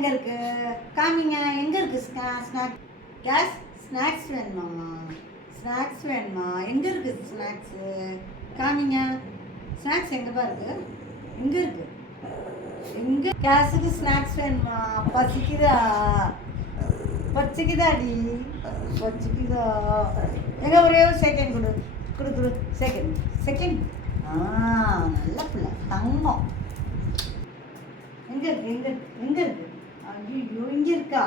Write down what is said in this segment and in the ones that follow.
எங்கே இருக்கு காமிங்க, எங்கே இருக்கு ஸ்நாக் கேஸ் ஸ்நாக்ஸ் வேணுமா? ஸ்நாக்ஸ் வேணுமா? எங்கே இருக்குது ஸ்நாக்ஸு? காமிங்க, ஸ்நாக்ஸ் எங்கேப்பா இருக்கு? எங்கே இருக்கு? எங்கே கேஸுக்கு ஸ்நாக்ஸ் வேணுமா? பசிக்குதா? பச்சிக்குதாடி? பச்சிக்குதா? எங்கே ஒரே ஒரு செகண்ட் கொடு கொடு கொடு. Second second. நல்ல பிள்ளை தங்கம். எங்கே இருக்கு? எங்கே இருக்கு? எங்கே இருக்கு? ஐயோ, இங்கே இருக்கா?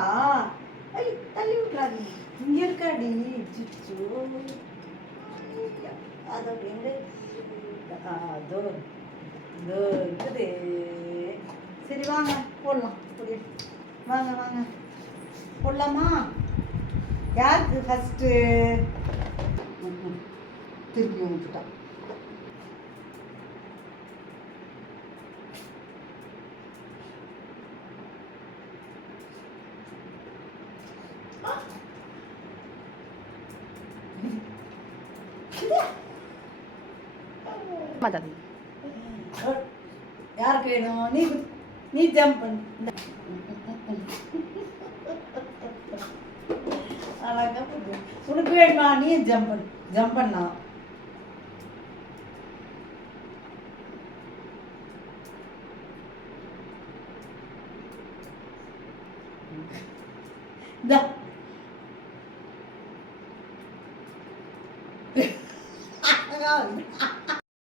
ஐ தள்ளி விட்றாடி. இங்கே இருக்காடி. சிச்சு அதோ எங்கே? அதோ இதோ இருக்குது. சரி வாங்க போடலாம். வாங்க வாங்க போடலாமா? யாருக்கு ஃபஸ்ட்டு? திருப்பி விட்டுட்டா. யாருக்கு வேணும்? நீ ஜம்ப் பண்ணு. அழகா பண்ணு. உனக்கு வேணுமா? நீ ஜம்ப் பண்ணு. ஜம்ப் பண்ணா இந்த